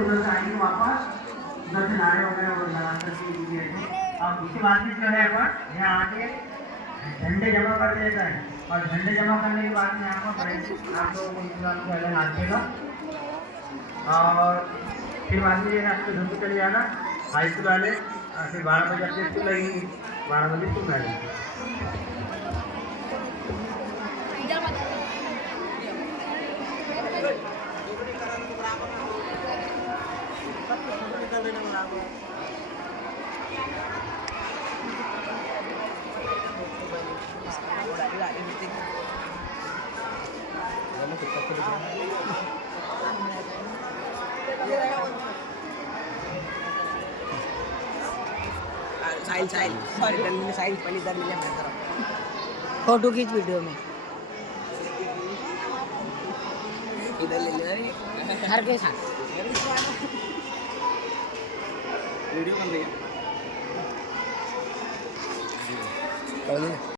उधर से आएंगे वापस, उधर से नारे वगैरह वो लगाकर के लिए अब इसके बाद में जो है अपन यहाँ आके झंडे जमा कर देता है और झंडे जमा करने के बाद में यहाँ पर आप लोगों को इंतजाम पहले नाचेगा और फिर बाद में आपको धूम चले जाना हाई स्कूल वाले फिर 12 बजे अपनी स्कूल लगेगी 12 बजे स्कूल में साहिल पहले इधर मिले मैं फोटो खींच वीडियो में इधर ले ले हर के साथ वीडियो बन रही है